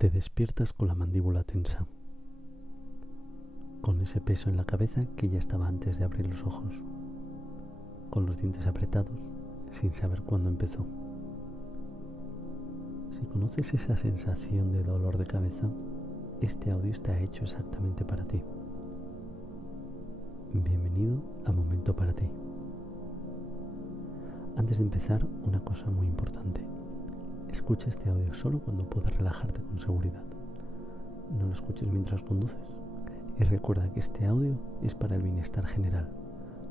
Te despiertas con la mandíbula tensa, con ese peso en la cabeza que ya estaba antes de abrir los ojos, con los dientes apretados, sin saber cuándo empezó. Si conoces esa sensación de dolor de cabeza, este audio está hecho exactamente para ti. Bienvenido a Momento para ti. Antes de empezar, una cosa muy importante. Escucha este audio solo cuando puedas relajarte con seguridad. No lo escuches mientras conduces. Y recuerda que este audio es para el bienestar general.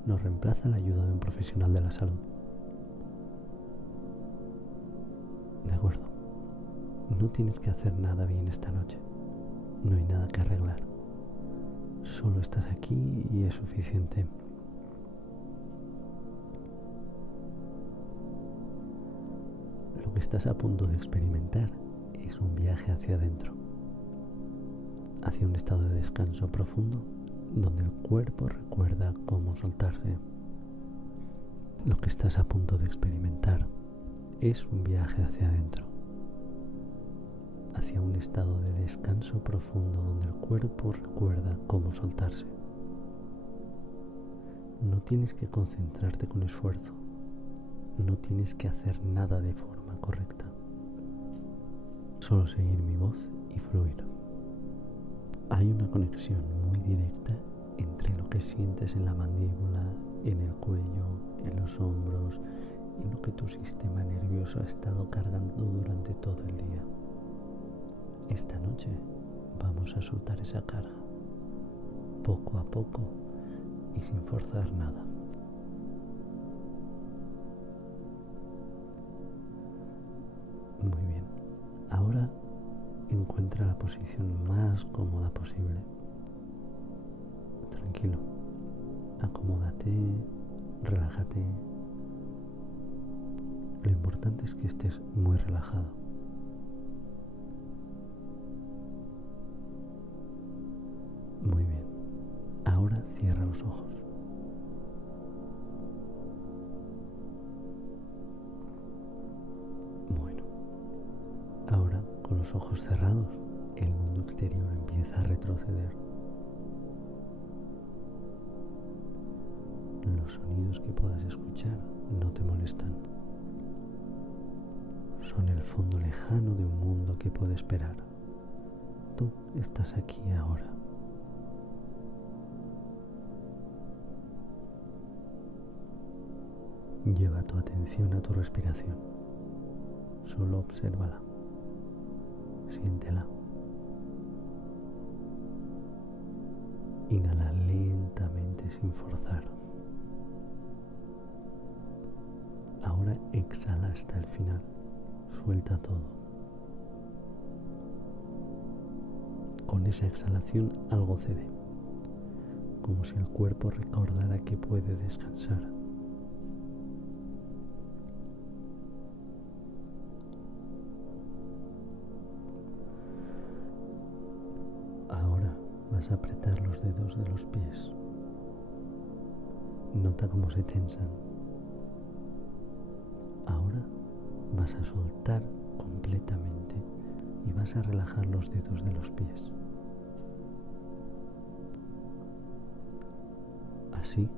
No reemplaza la ayuda de un profesional de la salud. De acuerdo. No tienes que hacer nada bien esta noche. No hay nada que arreglar. Solo estás aquí y es suficiente. Lo que estás a punto de experimentar es un viaje hacia adentro, hacia un estado de descanso profundo donde el cuerpo recuerda cómo soltarse. Lo que estás a punto de experimentar es un viaje hacia adentro, hacia un estado de descanso profundo donde el cuerpo recuerda cómo soltarse. No tienes que concentrarte con esfuerzo, no tienes que hacer nada de forma correcta, solo seguir mi voz y fluir. Hay una conexión muy directa entre lo que sientes en la mandíbula, en el cuello, en los hombros y lo que tu sistema nervioso ha estado cargando durante todo el día. Esta noche vamos a soltar esa carga, poco a poco y sin forzar nada. Muy bien, ahora encuentra la posición más cómoda posible. Tranquilo, acomódate, relájate. Lo importante es que estés muy relajado. Muy bien, ahora cierra los ojos. Bueno, ahora con los ojos cerrados, el mundo exterior empieza a retroceder. Los sonidos que puedas escuchar no te molestan. Son el fondo lejano de un mundo que puede esperar. Tú estás aquí ahora. Lleva tu atención a tu respiración. Solo obsérvala. Siéntela. Inhala lentamente sin forzar. Ahora exhala hasta el final. Suelta todo. Con esa exhalación algo cede, como si el cuerpo recordara que puede descansar. Ahora vas a apretar los dedos de los pies. Nota cómo se tensan. Ahora vas a soltar completamente y vas a relajar los dedos de los pies. Así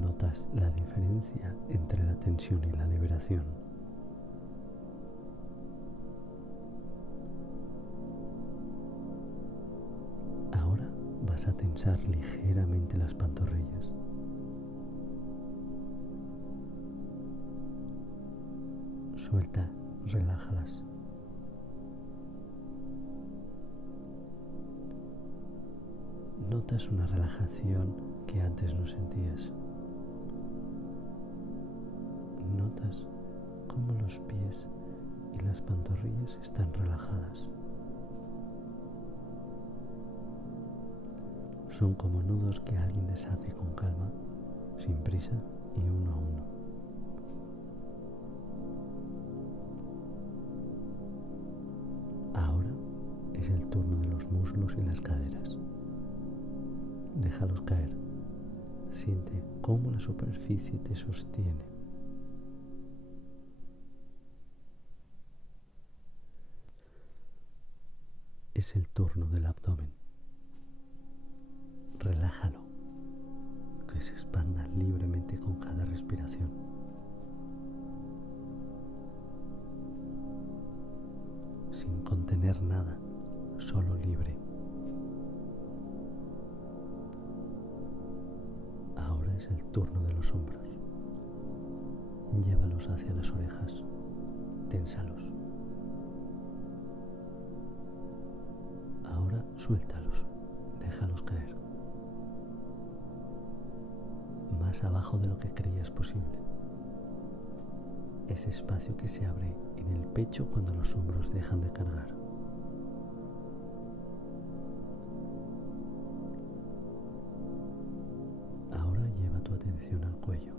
notas la diferencia entre la tensión y la liberación. Ahora vas a tensar ligeramente las pantorrillas. Suelta, relájalas. Notas una relajación que antes no sentías. Notas cómo los pies y las pantorrillas están relajadas. Son como nudos que alguien deshace con calma, sin prisa y uno a uno. Ahora es el turno de los muslos y las caderas. Déjalos caer. Siente cómo la superficie te sostiene. es el turno del abdomen. Relájalo, que se expanda libremente con cada respiración. Sin contener nada, solo libre. Ahora es el turno de los hombros. Llévalos hacia las orejas. Ténsalos. Ahora suéltalos. Déjalos caer. Más abajo de lo que creías posible. Ese espacio que se abre en el pecho cuando los hombros dejan de cargar. Ahora lleva tu atención al cuello.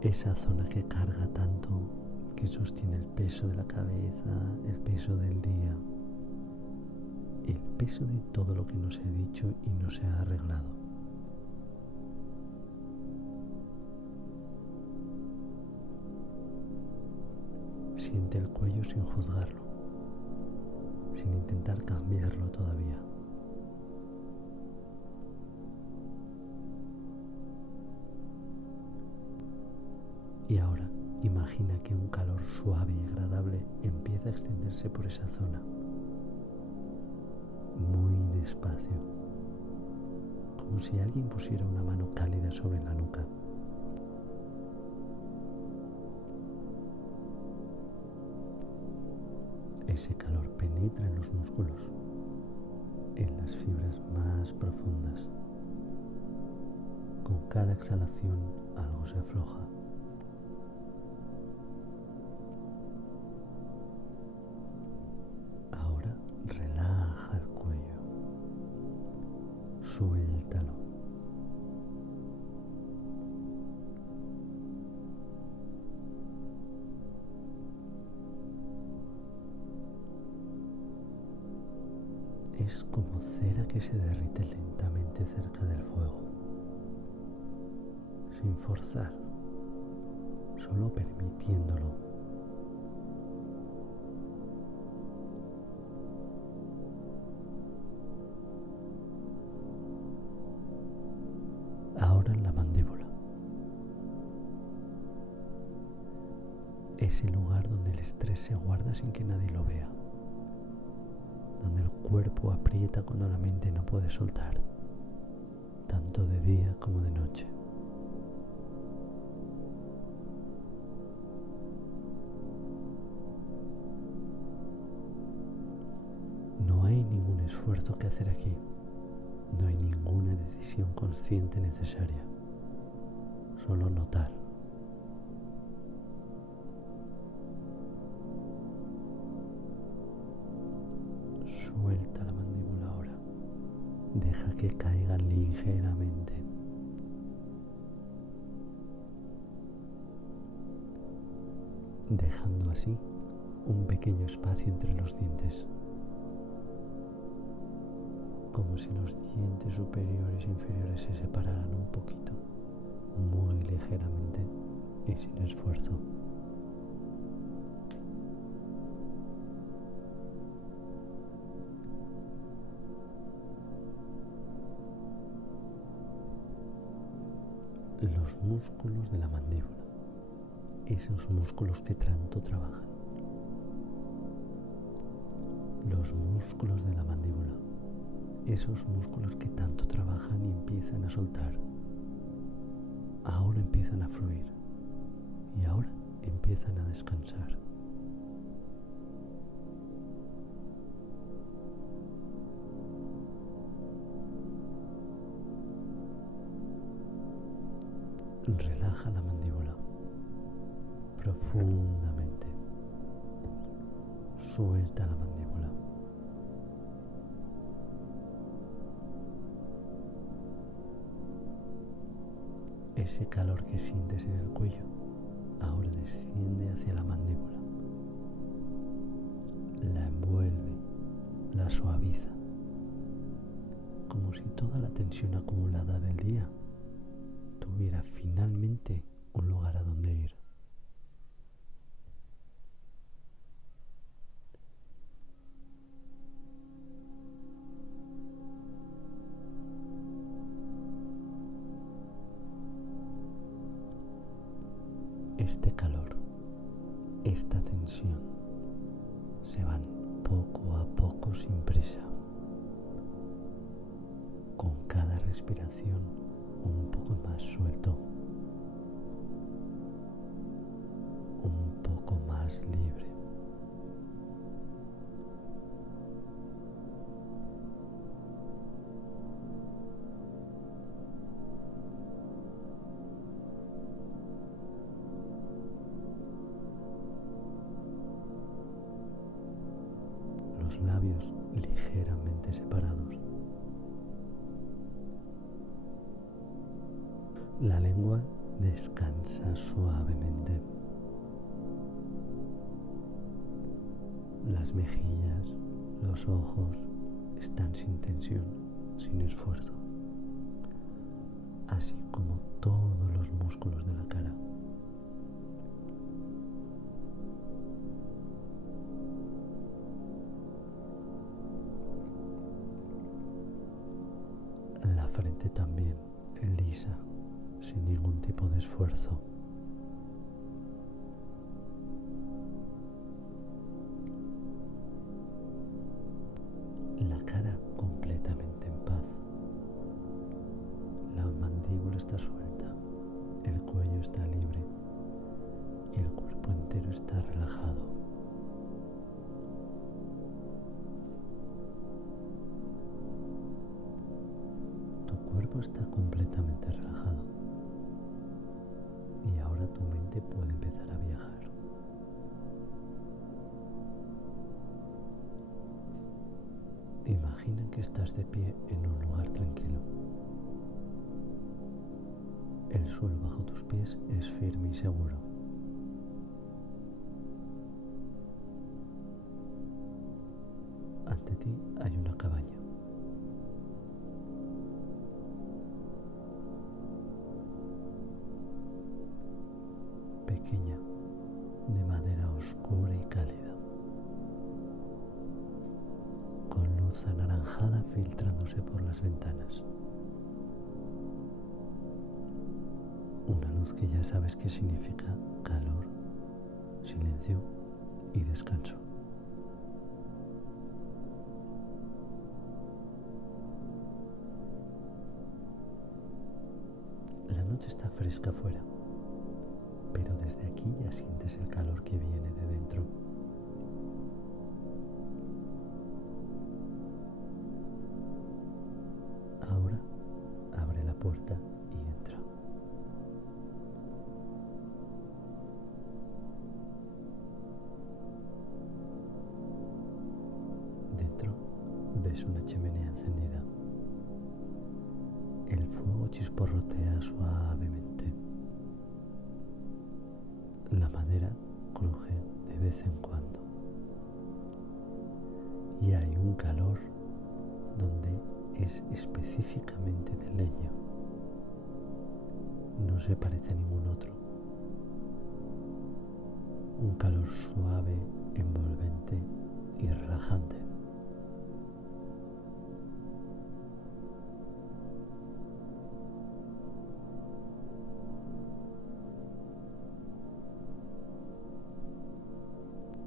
Esa zona que carga tanto, que sostiene el peso de la cabeza, el peso del día, el peso de todo lo que no se ha dicho y no se ha arreglado. Siente el cuello sin juzgarlo, sin intentar cambiarlo todavía. Y ahora imagina que un calor suave y agradable empieza a extenderse por esa zona, muy despacio, como si alguien pusiera una mano cálida sobre la nuca. Ese calor penetra en los músculos, en las fibras más profundas. Con cada exhalación algo se afloja. Ahora relaja el cuello. Suéltalo. Es como cera que se derrite lentamente cerca del fuego, sin forzar, solo permitiéndolo. Ahora en la mandíbula, ese lugar donde el estrés se guarda sin que nadie lo vea, donde el cuerpo aprieta cuando la mente no puede soltar, tanto de día como de noche. No hay ningún esfuerzo que hacer aquí, no hay ninguna decisión consciente necesaria, solo notar. Suelta la mandíbula ahora. Deja que caiga ligeramente. Dejando así un pequeño espacio entre los dientes. Como si los dientes superiores e inferiores se separaran un poquito, muy ligeramente y sin esfuerzo. Los músculos de la mandíbula, esos músculos que tanto trabajan. Los músculos de la mandíbula, esos músculos que tanto trabajan y empiezan a soltar. Ahora empiezan a fluir y ahora empiezan a descansar. Relaja la mandíbula profundamente. Suelta la mandíbula. Ese calor que sientes en el cuello ahora desciende hacia la mandíbula. La envuelve, la suaviza, como si toda la tensión acumulada del día tuviera finalmente un lugar a donde ir. este calor, esta tensión, se van poco a poco sin prisa. Con cada respiración un poco más suelto, un poco más libre. Los labios ligeramente separados. La lengua descansa suavemente. Las mejillas, los ojos están sin tensión, sin esfuerzo, así como todos los músculos de la cara. La frente también lisa, sin ningún tipo de esfuerzo. La cara completamente en paz. La mandíbula está suelta, el cuello está libre y el cuerpo entero está relajado. Tu cuerpo está completamente relajado y ahora tu mente puede empezar a viajar. Imagina que estás de pie en un lugar tranquilo. El suelo bajo tus pies es firme y seguro. Ante ti hay una cabaña. Pequeña, de madera oscura y cálida, con luz anaranjada filtrándose por las ventanas. Una luz que ya sabes que significa calor, silencio y descanso. La noche está fresca afuera, pero desde aquí ya sientes el calor que viene de dentro. Ahora abre la puerta y entra. Dentro ves una chimenea encendida. El fuego chisporrotea suavemente. La madera cruje de vez en cuando. Y hay un calor donde es específicamente de leña. No se parece a ningún otro. Un calor suave, envolvente y relajante.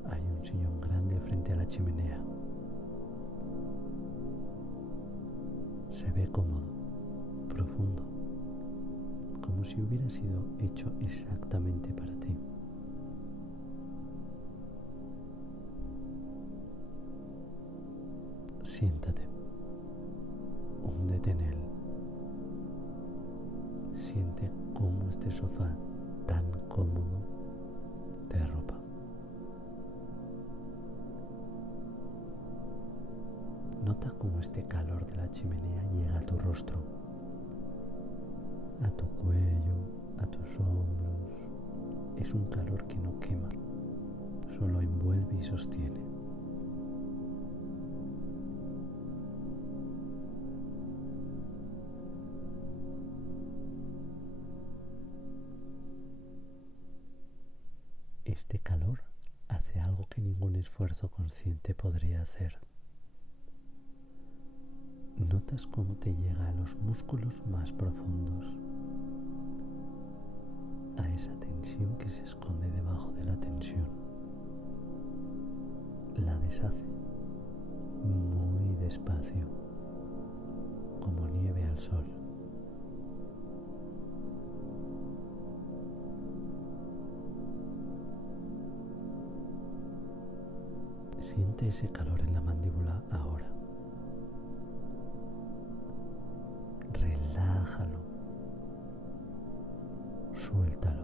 Hay un sillón grande frente a la chimenea. Se ve cómodo, profundo, como si hubiera sido hecho exactamente para ti. Siéntate, húndete en él. Siente cómo este sofá tan cómodo te arropa. Nota cómo este calor de la chimenea llega a tu rostro, a tu cuello, a tus hombros. Es un calor que no quema, solo envuelve y sostiene. Este calor hace algo que ningún esfuerzo consciente podría hacer. Notas cómo te llega a los músculos más profundos. a esa tensión que se esconde debajo de la tensión. La deshace muy despacio, como nieve al sol. Siente ese calor en la mandíbula ahora. Relájalo. Suéltalo.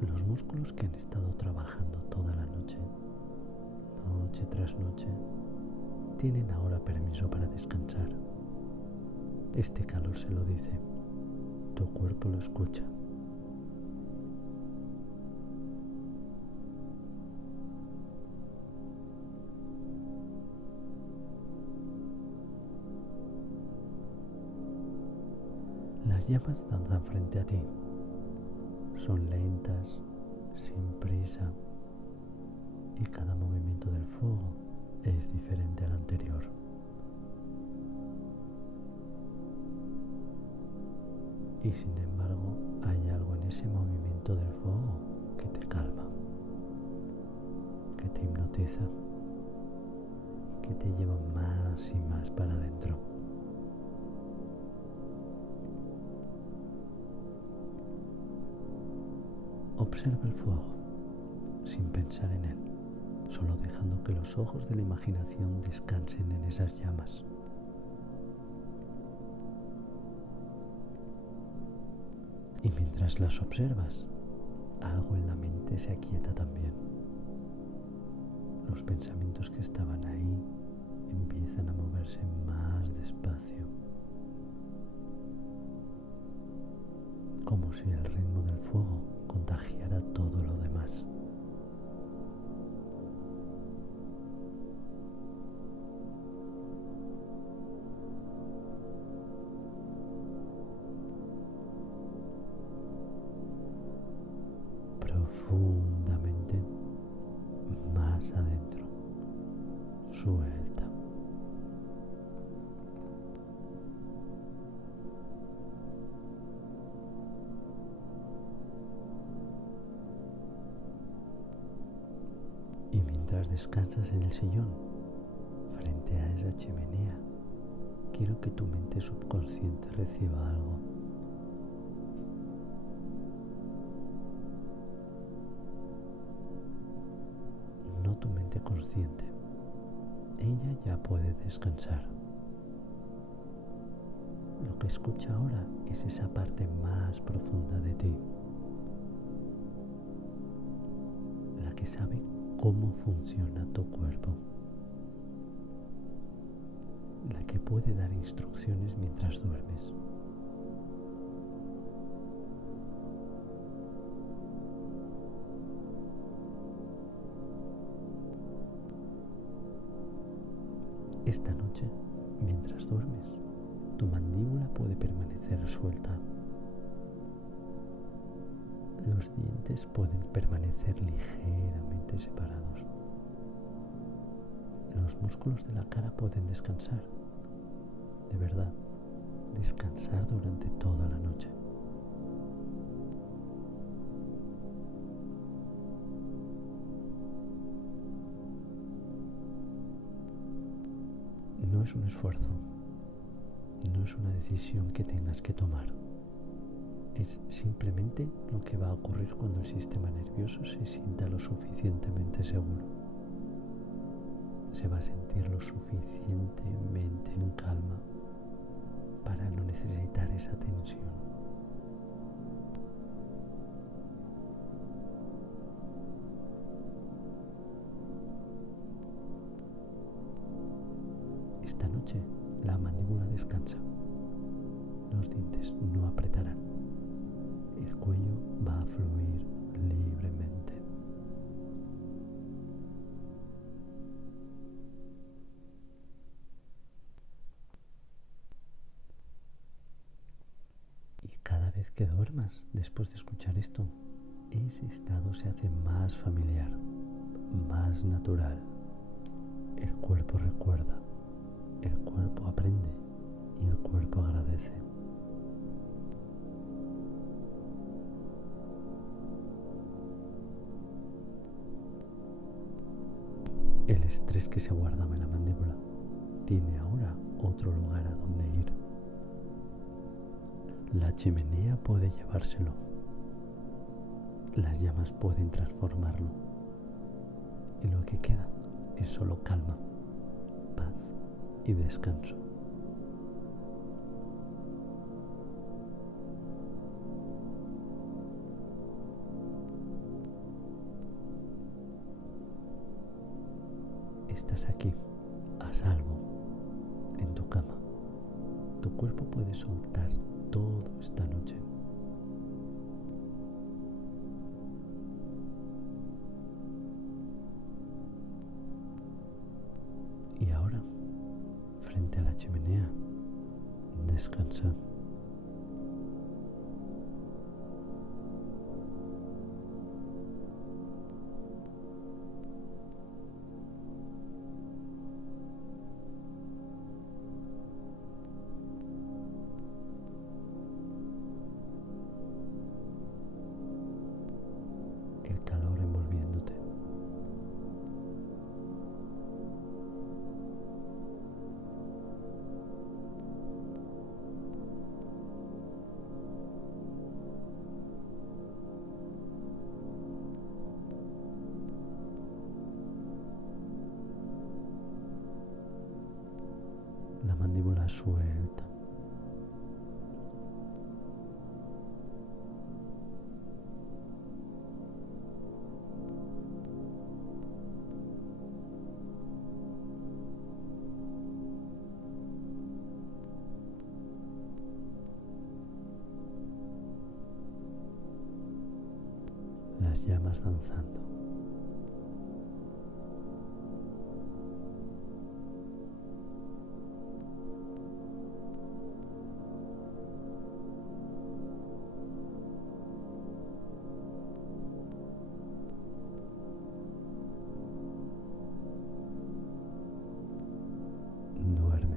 Los músculos que han estado trabajando toda la noche, noche tras noche, tienen ahora permiso para descansar. Este calor se lo dice. Tu cuerpo lo escucha. Las llamas danzan frente a ti. Son lentas, sin prisa, y cada movimiento del fuego es diferente al anterior. Y sin embargo, hay algo en ese movimiento del fuego que te calma, que te hipnotiza, que te lleva más y más para adentro. Observa el fuego, sin pensar en él, solo dejando que los ojos de la imaginación descansen en esas llamas. Y mientras las observas, algo en la mente se aquieta también. Los pensamientos que estaban ahí empiezan a moverse más despacio, como si el ritmo del fuego contagiara todo lo demás. Profundamente, más adentro, suelta. Y mientras descansas en el sillón, frente a esa chimenea, quiero que tu mente subconsciente reciba algo. No tu mente consciente. Ella ya puede descansar. Lo que escucha ahora es esa parte más profunda de ti, la que sabe cómo funciona tu cuerpo, la que puede dar instrucciones mientras duermes. Esta noche, mientras duermes, tu mandíbula puede permanecer suelta. Los dientes pueden permanecer ligeramente separados. Los músculos de la cara pueden descansar. De verdad, descansar durante toda la noche. No es un esfuerzo, no es una decisión que tengas que tomar. Es simplemente lo que va a ocurrir cuando el sistema nervioso se sienta lo suficientemente seguro. Se va a sentir lo suficientemente en calma para no necesitar esa tensión. Esta noche la mandíbula descansa. Los dientes no apretarán. El cuello va a fluir libremente. Y cada vez que duermas, después de escuchar esto, ese estado se hace más familiar, más natural. El cuerpo recuerda, el cuerpo aprende y el cuerpo agradece. El estrés que se guardaba en la mandíbula tiene ahora otro lugar a donde ir. La chimenea puede llevárselo. Las llamas pueden transformarlo. Y lo que queda es solo calma, paz y descanso. Estás aquí, a salvo, en tu cama. Tu cuerpo puede soltar todo esta noche. Y ahora, frente a la chimenea, descansa. El calor envolviéndote. La mandíbula suelta. Las llamas danzando. Duerme.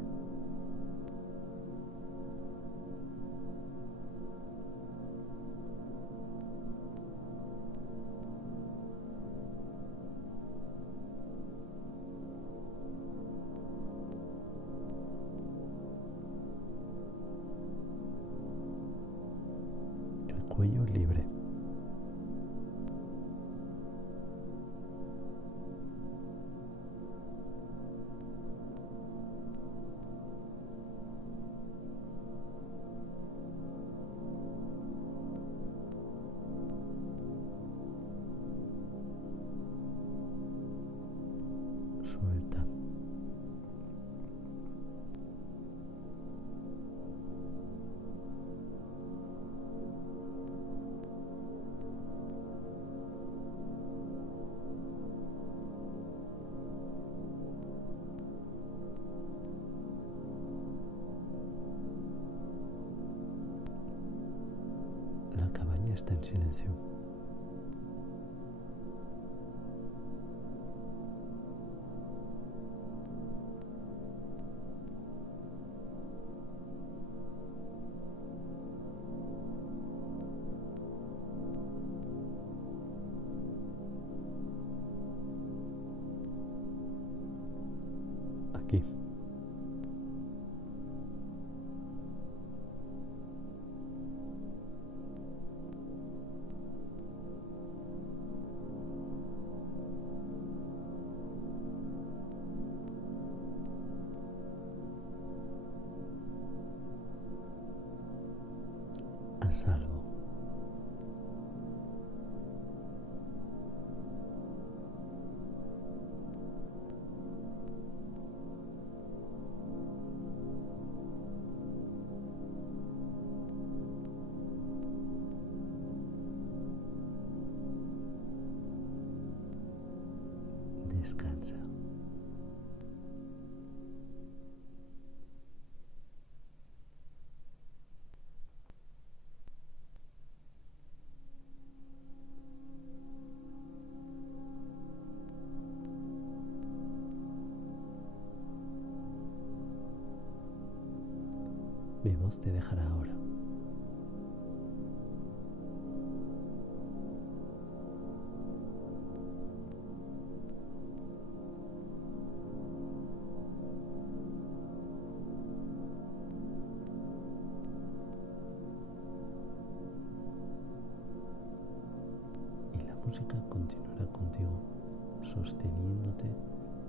El cuello libre. Suelta. La cabaña está en silencio. Aquí. A salvo. Mi voz te dejará ahora. Y la música continuará contigo, sosteniéndote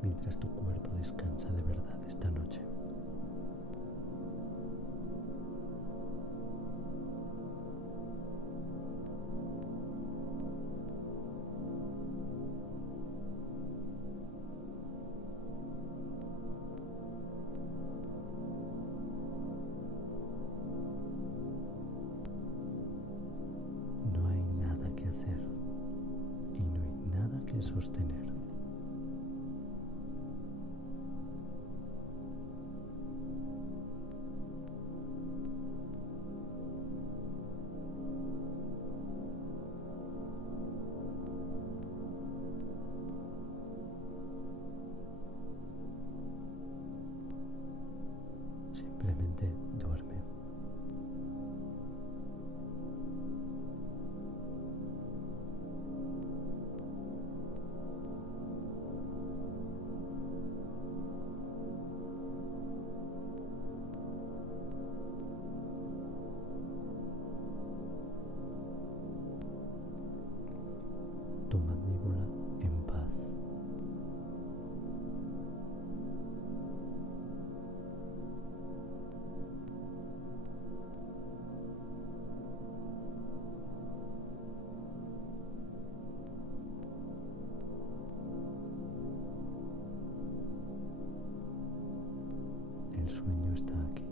mientras tu cuerpo descansa de verdad esta noche. No hay nada que hacer y no hay nada que sostener. Simplemente duerme. Tu mandíbula en paz. El sueño está aquí.